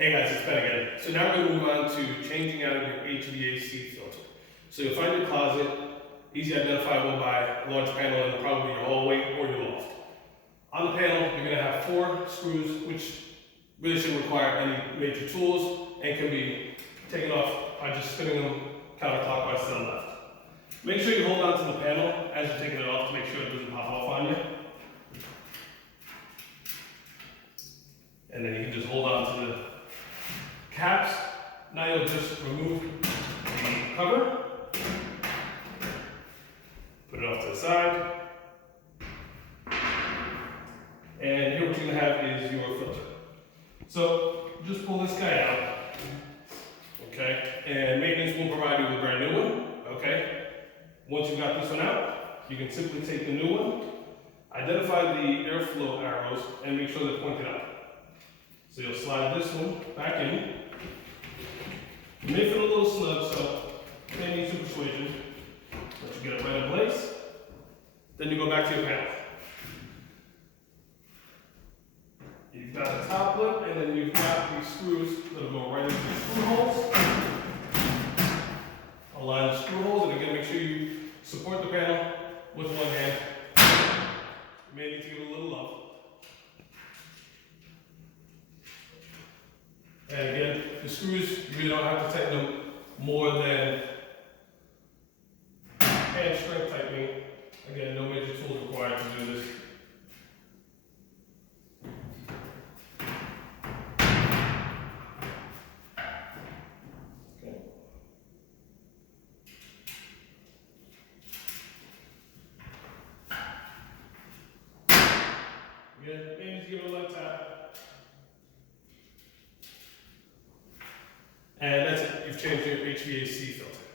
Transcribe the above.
Hey guys, it's Ben again. So now we're going to move on to changing out your HVAC filter. So you'll find your closet, easy identifiable by a large panel in probably your hallway or your loft. On the panel, you're going to have 4 screws, which really shouldn't require any major tools and can be taken off by just spinning them counterclockwise to the left. Make sure you hold on to the panel as you're taking it off to make sure it doesn't pop off on you. And then you can just hold on to the caps. Now you'll just remove the cover, put it off to the side, and here what you're going to have is your filter. So just pull this guy out, okay? And maintenance will provide you with a brand new one, okay? Once you've got this one out, you can simply take the new one, identify the airflow arrows, and make sure they're pointed up. So you'll slide this one back in. You may feel a little snug, so you may need some persuasion. Once you get it right in place, then you go back to your panel. You've got the top lip, and then you've got these screws that'll go right into the screw holes. Align the screw holes, and again, make sure you support the panel with one hand. You may need to give it a little love. And again, the screws, you really don't have to tighten them more than hand strength tightening. Again, no major tools required to do this. Okay. Again, maybe just give it a light tap. And that's it, you've changed your HVAC filter.